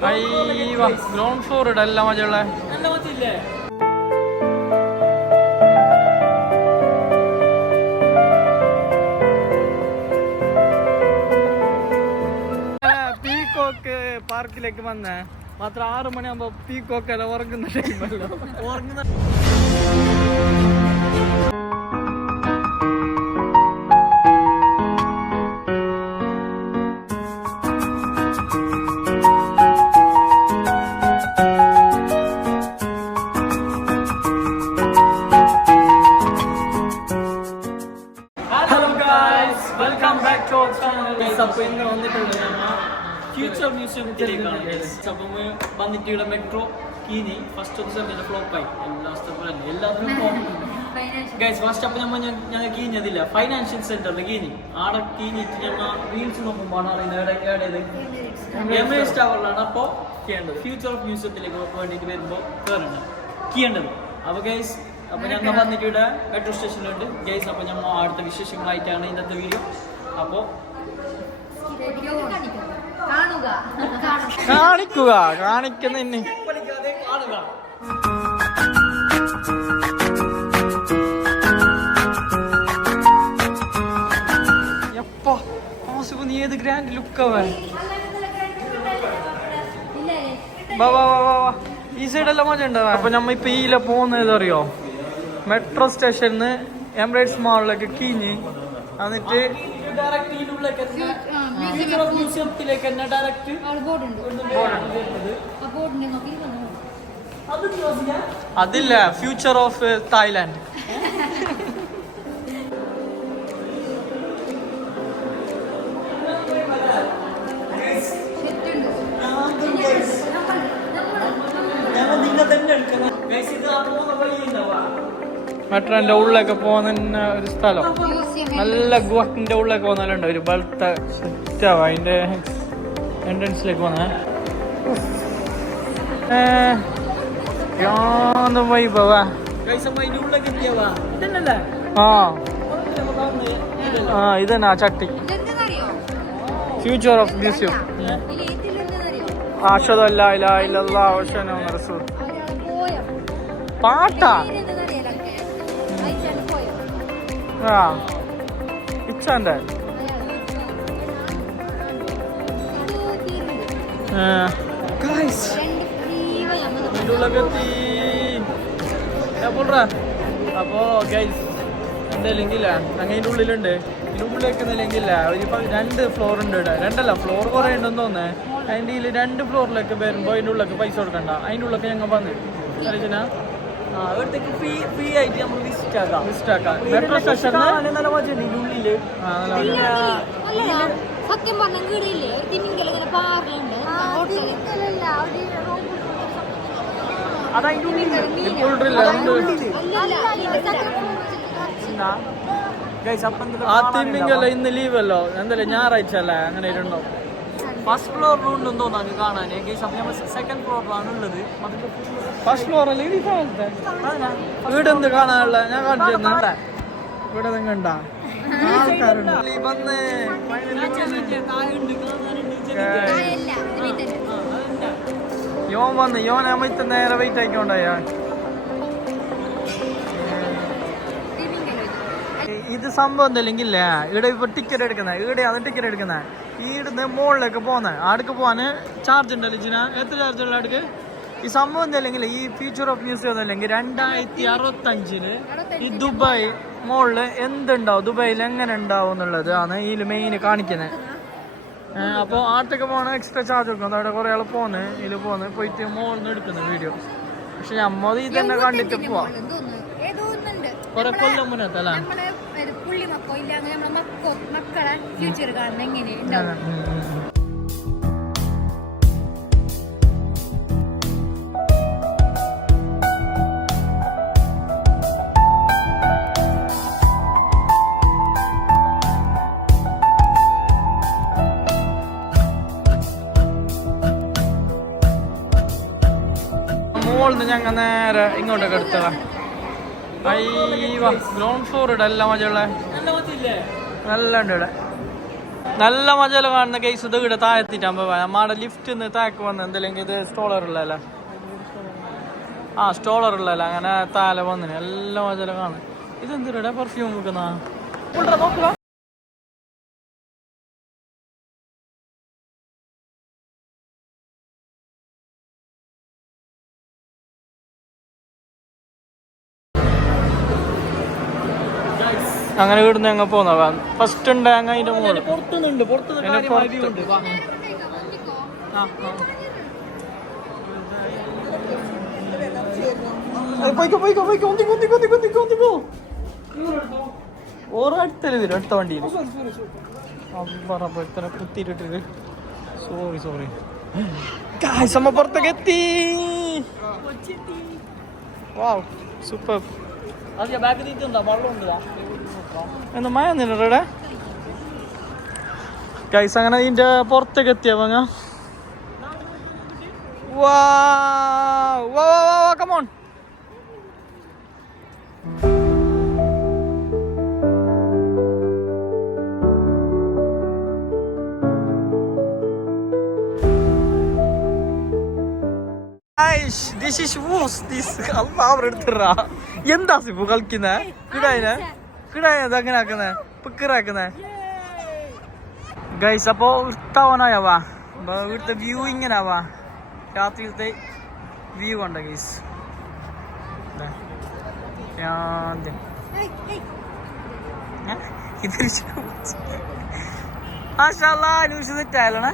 Ground floor ഇടല്ല മജുള്ള നല്ല മതില്ലേ peacock പാർക്കിലേക്ക് വന്നേ മാത്ര 6 മണിയാകുമ്പോ പീക്കോക്ക് എല്ലാം ഉറങ്ങുന്ന ടൈമല്ലോ ഉറങ്ങുന്ന ഫ്യൂച്ചർ മ്യൂസിയത്തിലേക്കാണ് വന്നിട്ട് ഇവിടെ മെട്രോ കീനി ഫസ്റ്റ് ഫ്ലോപ്പായി എല്ലാത്തിനും ഗൈസ് ഫസ്റ്റ് അപ്പൊ ഞങ്ങൾ കീഞ്ഞതില്ല ഫൈനാൻഷ്യൽ സെന്ററിൽ കീനി ആടെ കീഞ്ഞിട്ട് ഞങ്ങൾ റീൽസ് നോക്കുമ്പോൾ എമിറേറ്റ്സ് ടവറിലാണ് അപ്പോൾ ചെയ്യേണ്ടത് ഫ്യൂച്ചർ ഓഫ് മ്യൂസിയത്തിലേക്ക് വേണ്ടിയിട്ട് വരുമ്പോൾ കയറേണ്ടത് കീയേണ്ടത് അപ്പോൾ ഗൈസ് അപ്പോൾ ഞങ്ങൾ വന്നിട്ട് ഇവിടെ മെട്രോ സ്റ്റേഷനിലുണ്ട് ഗൈസ് അപ്പോൾ ഞങ്ങൾ അടുത്ത വിശേഷങ്ങളായിട്ടാണ് ഇന്നത്തെ വീഡിയോ അപ്പോൾ കാണിക്കുക കാണിക്കുന്ന നീ ഏത് ഗ്രാൻഡ് ലുക്കവ ഈ സൈഡെല്ലാം മജ ഉണ്ടാവും. അപ്പൊ നമ്മ ഇപ്പൊ ഈല പോകുന്നത് അറിയോ മെട്രോ സ്റ്റേഷനിന്ന് എമിറേറ്റ്സ് മാളിലേക്ക് കീഞ്ഞ് എന്നിട്ട് അതില്ല ഫ്യൂച്ചർ ഓഫ് തായ്ലാൻഡ് മെട്രോന്റെ ഉള്ളിലൊക്കെ പോകുന്ന ഒരു സ്ഥലം നല്ല ഗുഹന്റെ ഉള്ളിലൊക്കെ പോകുന്നല്ലുണ്ട് ഒരു ബൾത്ത സെറ്റാവും അതിന്റെ എൻട്രൻസിലേക്ക് പോകുന്ന വൈഭവാ ഇതന്നെ ആ ചട്ടി ഫ്യൂച്ചർ ഓഫ് മ്യൂസിയം പാട്ടാ ഇച്ചാന്റെ അപ്പോ ഗൈസ് എന്തായില്ലെങ്കില്ല അങ്ങനെ ഉള്ളിലുണ്ട് ഇതിന്റെ ഉള്ളിൽ വെക്കുന്നില്ലെങ്കില്ല ഒരു 2 ഫ്ലോർ ഉണ്ട് ഇവിടെ 2 ഫ്ലോർ കുറെ ഉണ്ടെന്ന് തോന്നേ അതിന്റെ ഇതിൽ 2 ഫ്ലോറിലൊക്കെ വരുമ്പോ അതിന്റെ ഉള്ളിലൊക്കെ പൈസ കൊടുക്കണ്ട അതിന്റെ ഉള്ളിലൊക്കെ ഞങ്ങൾ വന്നു അറിയിച്ചാ അവിടത്തേക്ക് ഫ്രീ ആയിട്ട് നമ്മൾ വിസിറ്റ് ആക്കാം മെട്രോ സ്റ്റേഷനിൽ നല്ല ഉള്ളില് സത്യം പറഞ്ഞില്ലേ ആ തിമ്മിങ്കല്ല ഇന്ന് ലീവല്ലോ എന്തായാലും ഞായറാഴ്ച അല്ലേ അങ്ങനെ ഇരുണ്ടോ ഫസ്റ്റ് ഫ്ലോറിലുണ്ടെന്ന് തോന്നാൻ കാണാൻ സെക്കൻഡ് ഫ്ലോറിലാണ് ഉള്ളത് ഫസ്റ്റ് ഫ്ലോർ അല്ലേ വീട് എന്ത് കാണാനുള്ള ഞാൻ കാണിച്ചു തന്നെ ഇവിടെ കണ്ട ആൾക്കാരുണ്ട് യോൻ വന്ന് യോൻ അമിത്ത് നേരെ വെയിറ്റ് ആയിക്കോണ്ടായ ഇത് സംഭവം എന്തല്ലെങ്കിൽ ഇവിടെ ഇപ്പൊ ടിക്കറ്റ് എടുക്കുന്നത് ഇവിടെയാണ് ടിക്കറ്റ് എടുക്കുന്നത് ഈടുന്ന് മുകളിലേക്ക് പോകുന്നത് അടുക്ക് പോവാന് ചാർജ് ഉണ്ടല്ലോ ജിന എത്ര ചാർജ് ഉള്ള അടുക്ക് ഈ സംഭവം എന്തല്ലെങ്കിൽ ഈ ഫ്യൂച്ചർ ഓഫ് മ്യൂസിയം എന്നല്ലെങ്കിൽ 2065 ഈ ദുബായ് മുകളിൽ എന്തുണ്ടാവും ദുബായിൽ എങ്ങനെ ഉണ്ടാവും എന്നുള്ളത് ആണ് ഇതിൽ മെയിൻ കാണിക്കുന്നത്. അപ്പോൾ ആട്ടൊക്കെ പോകണ എക്സ്ട്രാ ചാർജ് വെക്കും അവിടെ കുറെ ആൾ പോന്ന് ഇതിൽ പോന്ന് പോയിട്ട് മുകളിൽ നിന്ന് എടുക്കുന്നു വീഡിയോ. പക്ഷെ നമ്മ ഇത് തന്നെ കണ്ടിട്ട് പോവാം കുറെ കൊല്ലം മുന്നത്തല്ല മക്കളെ ഫ്യൂച്ചർ കാണുന്ന എങ്ങനെയുണ്ടാവും. മോളിന്ന് ഞങ്ങൾ നേരെ ഇങ്ങോട്ടൊക്കെ എടുത്തതാ. ഗ്രൗണ്ട് ഫ്ലോർ ഇട എല്ലാം മജുള്ള നല്ല ഉണ്ട് ഇവിടെ. നല്ല മജല കാണുന്ന കേസ് ഇത് ഇവിടെ താഴെത്തിട്ടാകുമ്പോ നമ്മുടെ ലിഫ്റ്റ് താഴേക്ക് വന്ന് എന്തെങ്കിലും ഇത് സ്റ്റോളർ ഉള്ളതല്ല സ്റ്റോളർ ഉള്ളതല്ല അങ്ങനെ താഴെ വന്നിന് നല്ല മജല കാണും ഇതെന്തിനാ പെർഫ്യൂം വെക്കുന്ന നോക്കുക അങ്ങനെ ഇവിടുന്ന് ഞങ്ങൾ പോന്ന ഫസ്റ്റ് ഉണ്ട് അങ്ങ് അതിന്റെ മുകളിൽ പുറത്തുനിന്നുണ്ട് പുറത്തുനിന്ന് ഓരോ അടുത്തല്ലേ വരും അടുത്ത വണ്ടിയിൽ കുത്തിയിട്ടിട്ട് സോറി നമ്മ പുറത്തേക്ക് എത്തി വാവ് സൂപ്പർ അത് ബാക്ക് തീറ്റുണ്ടോ വെള്ളം ഉണ്ടാ എന്താ മഴ നിന്നടെ ഗൈസ് അങ്ങനെ ഇതിന്റെ പുറത്തേക്ക് എത്തിയവങ്ങ കമോൺ എന്താ സിപ്പു കളിക്കുന്നേ അങ്ങനെ ആക്കുന്നേ പിക്കറാക്കുന്നേ ഗൈസ് അപ്പോ ഇട്ടാവാനായവാ ഇവിടുത്തെ വ്യൂ ഇങ്ങനാവാ രാത്രിയിലത്തെ വ്യൂ കണ്ട ഗൈസ് ന്യൂസ് തെറ്റായാലേ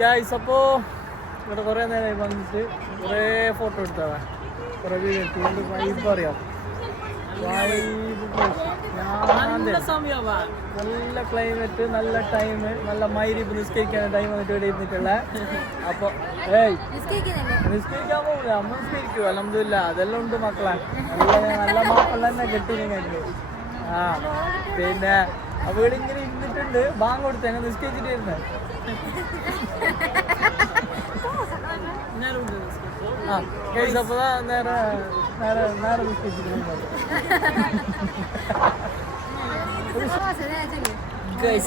ഗൈസ് അപ്പോ ഇവിടെ കുറെ നേരമായി വന്നിട്ട് കുറെ ഫോട്ടോ എടുത്തതാ കുറെ വീഡിയോ എടുത്തുകൊണ്ട് വൈബ് അറിയാം നല്ല ക്ലൈമറ്റ് നല്ല ടൈം നല്ല മൈരിപ്പ് നിസ്കരിക്കാൻ ടൈം വന്നിട്ട് ഇവിടെ ഇരുന്നിട്ടുള്ള അപ്പൊ നിസ്കരിക്കാൻ പോകില്ല അമ്മ നിസ്കരിക്കുവോ അൽഹംദുലില്ലാ അതെല്ലാം ഉണ്ട് മക്കളെ നല്ല മക്കൾ തന്നെ കെട്ടി നിങ്ങൾക്ക് പിന്നെ അപ്പൊ ഇവിടെ ഇങ്ങനെ ഇരുന്നിട്ടുണ്ട് ബാങ്ക് കൊടുത്ത് ഞങ്ങൾ നിസ്കരിച്ചിട്ട് ഇരുന്നത് അപ്പൊ നേരെ നേരെ നേരെ നിസ്കരിച്ചിട്ട്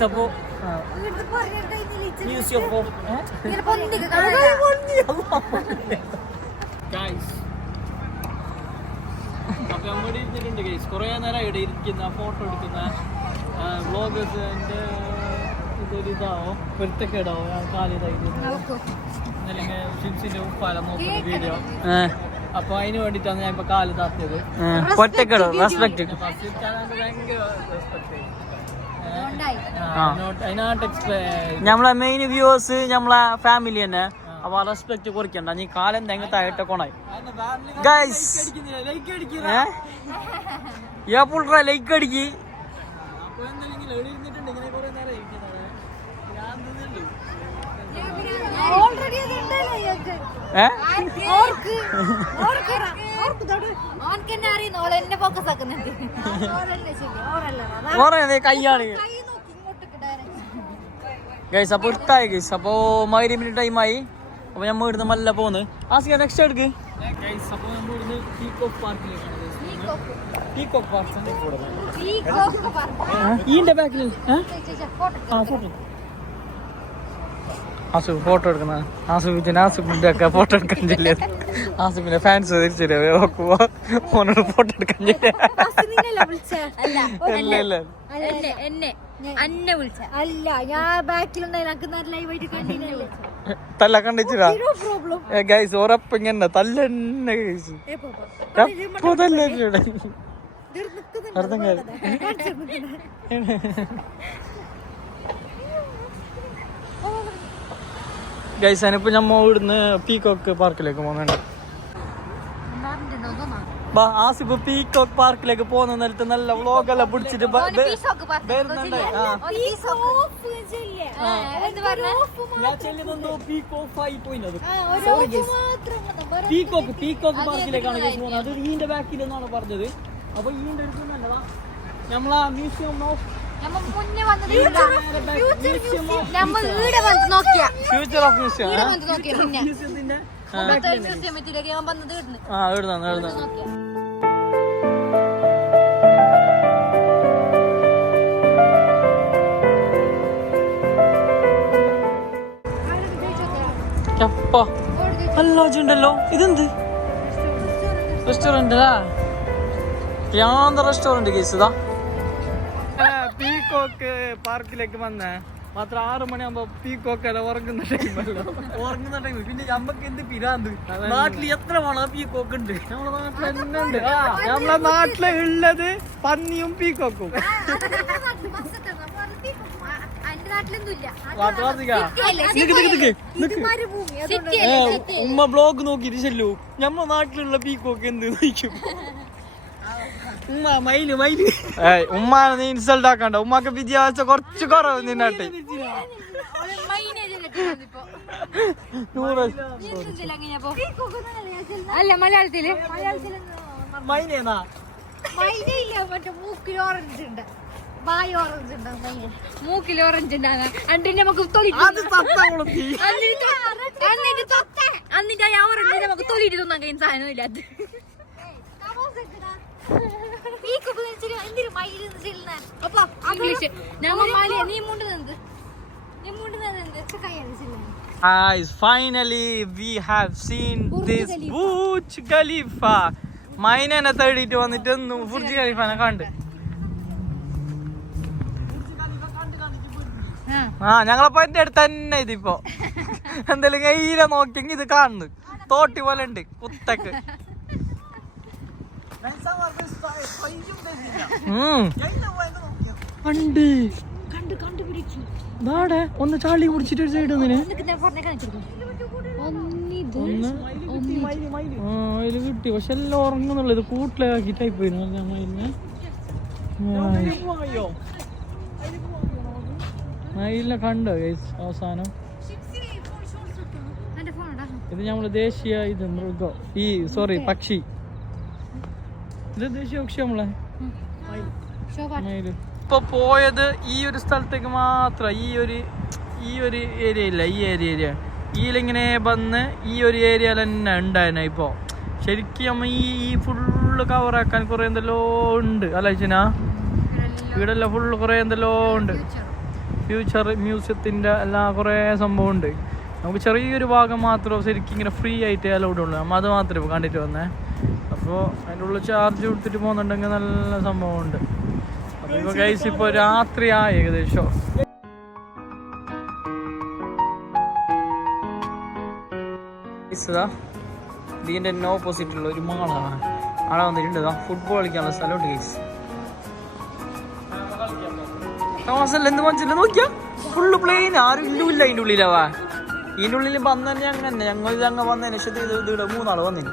അപ്പോ അപ്പൊ നമ്മടെ ഇരുന്നിട്ടുണ്ട് ഗൈസ് കുറെ നേരം ഇവിടെ ഇരിക്കുന്ന ഫോട്ടോ എടുക്കുന്ന വ്ളോഗേഴ്സിന്റെ ഇതൊരിതാവോ പൊരുത്തക്കേടാവോ കാലിതായിട്ട് അല്ലെങ്കിൽ ഷിൻസിന്റെ ഉപ്പാലം നോക്കുന്ന വീഡിയോ അപ്പൊ അതിന് വേണ്ടിട്ടാണ് ഞാൻ ഇപ്പൊ കാല് താത്തിയത് നമ്മളെ മെയിൻ വ്യൂവേഴ്സ് നമ്മളെ ഫാമിലി തന്നെ അപ്പൊ റെസ്പെക്ട് കുറയ്ക്കണ്ട നീ കാലം തെങ്ങ് താഴെ കൊണായി ലൈക്ക് അടിക്ക് കയ്യാണ് ഗൈസ് അപ്പൊ ഇട്ടായി ഗൈസ് അപ്പൊ മഗ്‌രിബിന്റെ ടൈമായി അപ്പൊ നമ്മൾ ഇവിടുന്ന് മല്ല പോന്ന് ആസിക നെക്സ്റ്റ് എടുക്ക് അപ്പൊ നമ്മൾ ഇവിടുന്ന് പീകോക്ക് പാർക്കിലേക്കാണ് ഈന്റെ ബാക്കിൽ ആസിഫ് ഫോട്ടോ എടുക്കുന്ന ആസിഫിന്റെ ആസിഫിന്റെ ഫോട്ടോ എടുക്കാൻ ചെല്ലിയ ആസിഫിന്റെ ഫാൻസ് തിരിച്ചറിയാ ഫോണോട് ഫോട്ടോ എടുക്കാൻ തല്ല കണ്ടിച്ചില്ല ഗൈസ് ഉറപ്പ് ഇങ്ങനെ തല്ലെന്നെ ഗൈസ് എപ്പോ തന്നെ അർത്ഥം കാര്യം ഗൈസ് ഞാനിപ്പോ ഞമ്മ ഇവിടുന്ന് പീകോക്ക് പാർക്കിലേക്ക് പോകുന്നുണ്ട് ബാ ആസിഫ് പീകോക്ക് പാർക്കിലേക്ക് പോകുന്ന നേരത്തെ നല്ല വ്ളോഗെല്ലാം പിടിച്ചിട്ട് വരുന്നുണ്ട്. ഞാൻ ചെല്ലുന്നോ പീകോക്ക് ആയി പോയിന്നത്. പീകോക്ക് പാർക്കിലേക്കാണ് പോകുന്നത്. അത് ഈന്റെ ബാക്കിൽ എന്നാണ് പറഞ്ഞത്. അപ്പൊ ഈന്റെ അടുത്ത് നമ്മളാ museum of future of museum ഇടുന്ന ഉണ്ടല്ലോ. ഇതെന്ത് റെസ്റ്റോറന്റ് റെസ്റ്റോറന്റ് കേസ് ഇതാ. പീകോക്ക് പാർക്കിലേക്ക് വന്നേ മാത്രം 6 മണിയാകുമ്പോ പീകോക്ക് എല്ലാം ഉറങ്ങുന്ന ടൈം. പിന്നെ നമ്മക്ക് എന്ത് പിരാന്ത്, നാട്ടിൽ എത്ര വേണം പീകോക്ക് ഉണ്ട്. നമ്മളെ നാട്ടിൽ തന്നെ ഉണ്ട്. നമ്മളെ നാട്ടിലെ ഉള്ളത് പന്നിയും പീകോക്കും. ഉമ്മ ബ്ലോഗ് നോക്കിട്ട് ചെല്ലു. നമ്മളെ നാട്ടിലുള്ള പീകോക്ക് എന്ത് നോക്കും. ഉമ്മാനെ നീ ഇൻസൾട്ട് ആക്കണ്ട. ഉമ്മാക്ക് വിദ്യാഭ്യാസം കുറച്ച് കുറവ് നിന്നാട്ടെ. അല്ല മലയാളത്തില് മറ്റേ മൂക്കിൽ ഓറഞ്ച് ഉണ്ട്, വായ ഓറഞ്ച് ഉണ്ട്, മൂക്കിൽ ഓറഞ്ച് ഉണ്ടാകും. എന്നിട്ട് നമുക്ക് എന്നിട്ട് ആ ഓറഞ്ച് നമുക്ക് തൊലിയിട്ട് തിന്നാൻ കഴിയുന്ന സാധനം ഇല്ല. അത് Finally we have seen this Burj Khalifa. മൈനനെ തേടിയിട്ട് വന്നിട്ട് ബുർജ് ഖലീഫനെ കണ്ട്. ഞങ്ങളപ്പോ എന്റെ അടുത്ത് തന്നെ ഇതിപ്പോ എന്തായാലും കയ്യിലെ നോക്കിയെങ്കിൽ ഇത് കാണുന്നു. തോട്ടി പോലെ ഉണ്ട് കുത്തക്ക്. ഒന്ന് ചാളി കുടിച്ചിട്ട് ഒരു സൈഡ് അതില് കിട്ടി. പക്ഷെ എല്ലാം ഉറങ്ങുന്നുള്ളത് കൂട്ടിലാക്കിട്ടായി പോയി. മയിലിനെ കണ്ടോ അവസാനം? ഇത് നമ്മള് ദേശീയ ഇത് മൃഗം പക്ഷി. ഇത് ദേശീയ പക്ഷി നമ്മളെ മയില്. ഇപ്പൊ പോയത് ഈ ഒരു സ്ഥലത്തേക്ക് മാത്രം. ഈ ഒരു ഏരിയ ഇല്ല, ഈ ഏരിയ ഇതിലിങ്ങനെ വന്ന് ഈ ഒരു ഏരിയ തന്നെ ഉണ്ടായിരുന്ന. ഇപ്പൊ ശരിക്കും നമ്മ ഈ ഫുള്ള് കവറാക്കാൻ കുറെ എന്തെല്ലോ ഉണ്ട് അല്ലേച്ചനാ. വീടെല്ലാം ഫുള്ള് കുറെ എന്തെല്ലോ ഉണ്ട്. ഫ്യൂച്ചർ മ്യൂസിയത്തിന്റെ എല്ലാം കുറെ സംഭവം ഉണ്ട്. നമുക്ക് ചെറിയൊരു ഭാഗം മാത്രം ശരിക്കും ഇങ്ങനെ ഫ്രീ ആയിട്ട് അലൗഡ് ഉള്ളു. നമ്മൾ അത് മാത്രമേ ഇപ്പോൾ കണ്ടിട്ട് വന്നേ. അപ്പോൾ അതിൻ്റെ ഉള്ളിൽ ചാർജ് കൊടുത്തിട്ട് പോകുന്നുണ്ടെങ്കിൽ നല്ല സംഭവം ഉണ്ട്. അപ്പോൾ ഇപ്പോൾ ഗൈസ് ഇപ്പോൾ രാത്രിയായി ഏകദേശം. ഇതിൻ്റെ ഓപ്പോസിറ്റുള്ള ഒരു മാളാണ്. ആളെ വന്നിട്ടുണ്ട്. ഫുട്ബോൾ കളിക്കാനുള്ള സ്ഥലമുണ്ട് ഗൈസ്. എന്ത് മനസ്സില്ല നോക്കിയാ ഫുള്ള് പ്ലെയിൻ. ആരും ഇല്ല അതിൻ്റെ ഉള്ളിലാവാ. ഇതിൻ്റെ ഉള്ളിൽ വന്നു തന്നെ അങ്ങനെ ഞങ്ങൾ അങ്ങ് വന്നതിന് ശേഷം ഇവിടെ 3 ആള് വന്നിന്.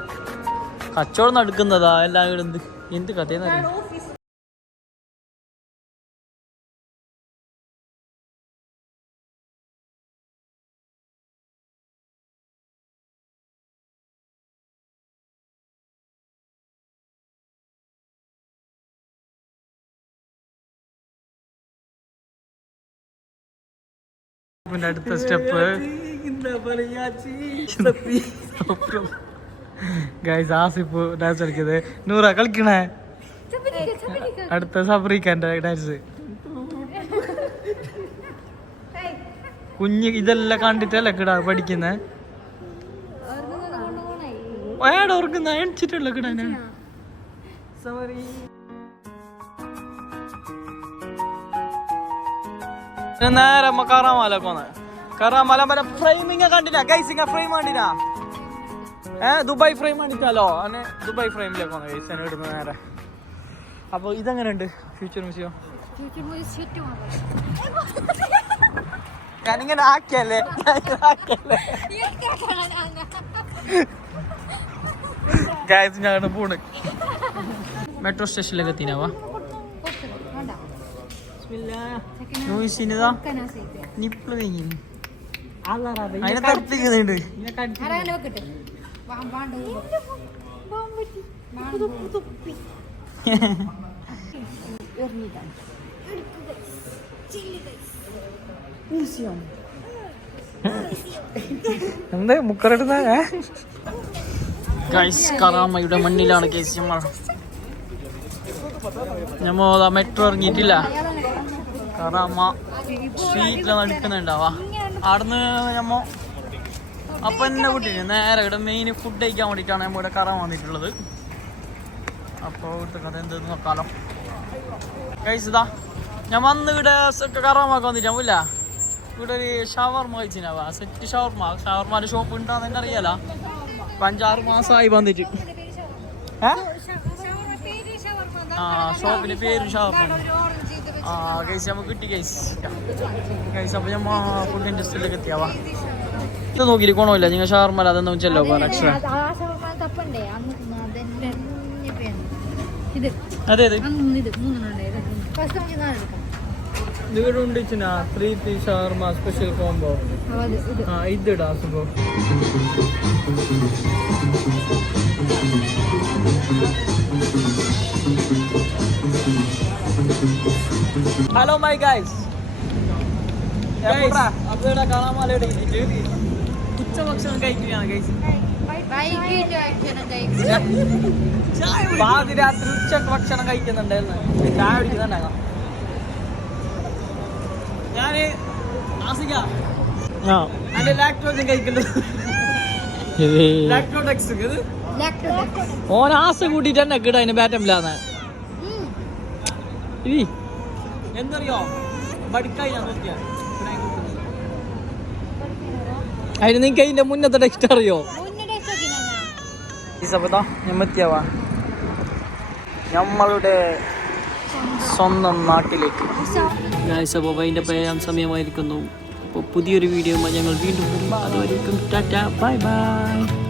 കച്ചവടം നടക്കുന്നതാ എല്ലാം ഇടുന്നത്. എന്ത് കഥയെന്നറിയാം. അടുത്ത സ്റ്റെപ്പ് ഗൈസ് ആസിഫ് ഡാൻസ് കളിക്കുന്നത്. നൂറ കളിക്കണേ. അടുത്ത സബ്രീഖാന്റെ ഡാൻസ്. കുഞ്ഞ് ഇതെല്ലാം കണ്ടിട്ടല്ലേ കിടാ പഠിക്കുന്നേ. അയാടെ ഓർക്കുന്ന അയച്ചിട്ടുള്ള കിടാനാ. സോറി. നേരെ കറാമല പോന്നെ. കറാമല മറ്റേ ഫ്രെയിമിങ് കണ്ടില്ല ഗൈസ്. ഇങ്ങനെ ഫ്രെയിം കണ്ടില്ല. ദുബായ് ഫ്രെയിം കണ്ടിട്ടാലോ അങ്ങനെ ദുബായ് ഫ്രെയിമിലേക്ക് വന്നു ഗൈസ്. എന്നെ ഇടുന്ന നേരെ. അപ്പൊ ഇതെങ്ങനെ ഉണ്ട് ഫ്യൂച്ചർ മ്യൂസിയം? ഞാനിങ്ങനെ ആക്കിയല്ലേ ഗൈസ്. ഞാൻ പോണ്. മെട്രോ സ്റ്റേഷനിലേക്ക് എത്തിനാവാ വേണ്ട നോയിസിനിതാ നിപ്പിള് നീങ്ങി അതിനെ തടുപ്പിക്കുന്നുണ്ട് ആരാണ് വെക്കട്ടെ വാണ്ട എന്ത് മുക്കറെടുത്ത ഗൈസ് കറാമയുടെ മണ്ണിലാണ് ഗൈസ് നമ്മ മെട്രോ ഇറങ്ങിയിട്ടില്ല കറാമ സ്ട്രീറ്റിലാണ് നടക്കുന്നുണ്ടാവാ അവിടുന്ന് നമ്മ അപ്പൊ എന്നെ കൂട്ടിന് നേരെ ഇവിടെ മെയിൻ ഫുഡ് കഴിക്കാൻ വേണ്ടിയിട്ടാണ് നമ്മ ഇവിടെ കറാൻ വന്നിട്ടുള്ളത്. അപ്പോൾ ഇവിടുത്തെ കഥ എന്തെന്ന് നോക്കാലോ ഗൈസ്. ഇതാ ഞാൻ വന്ന് ഇവിടെ കറാമാക്കാൻ വന്നിട്ടാവില്ല ഇവിടെ ഒരു ഷവർമ കഴിച്ചിനാവാ സെറ്റ് ഷവർമാന്റെ ഷോപ്പ് ഉണ്ടാന്ന് തന്നെ അറിയാലോ. 5-6 മാസമായി വന്നിട്ട്. ആ ഷോപ്പിന്റെ പേര് ഷവർമ. ആ ഗൈസ് നമുക്ക് കിട്ടി ഗൈസ്. അപ്പൊ ഞമ്മ ഫുഡ് ഇൻഡസ്ട്രിയിലേക്ക് എത്തിയാവാ. ഇത് നോക്കിയിട്ട് ഗുണമില്ല നിങ്ങൾ ഷവർമ അതൊന്നും ചെല്ലോ എക്സ്ട്രാ. അതെ അതെ ഇവിടെ ഉണ്ട് 3 പീസ് ഷവർമ സ്പെഷ്യൽ കോംബോ. ആ ഇതിടാ സുഖം. Hello my guys. അപ്പൊ ഇവിടെ കാണാമലയുടെ ഉച്ചഭക്ഷണം കഴിക്കുകയാണ് ഗൈസ്. പാതിരാത്രി ഉച്ചക്ക് ഭക്ഷണം കഴിക്കുന്നുണ്ടായിരുന്നു. ചായ കുടിക്കുന്നുണ്ടാകാം. ഞാന് അതിന്റെ ലാക്ടോജൻ കഴിക്കുന്നത്. ഓൻ ആസ കൂട്ടിട്ട് തന്നെ കിട അതിന് ബാറ്റമില്ലാന്ന്. എന്തറിയോ ബടിക്കായി ഞാൻ നോക്കിയാ അതിന് നിനക്ക് അതിന്റെ മുന്നത്തെ ടെക്സ്റ്റ് അറിയോ? ഞമ്മത്തിയാവാ നമ്മളുടെ സ്വന്തം നാട്ടിലേക്ക്. അപ്പോൾ അതിൻ്റെ പേരാൻ സമയമായിരിക്കുന്നു. അപ്പോൾ പുതിയൊരു വീഡിയോ ഞങ്ങൾ വീണ്ടും വരും. അതുവരെയും ടാറ്റ ബൈ ബൈ.